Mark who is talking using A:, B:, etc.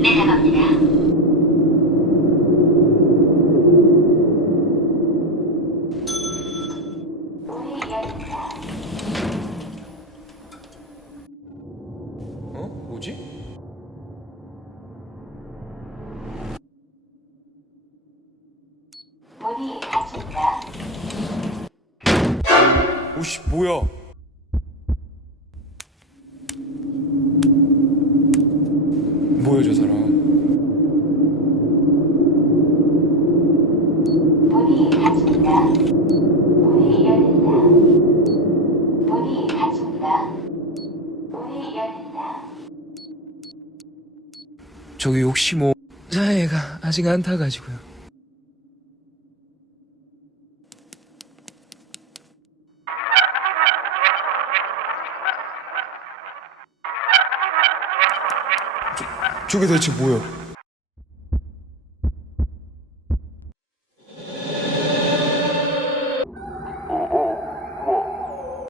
A: 내려갑니다. 어? 뭐지? 문이 닫힙니다. 오씨 뭐야?
B: 저기 혹시 뭐 사이가 아직 안 타가지고요. 저게 대체 뭐야?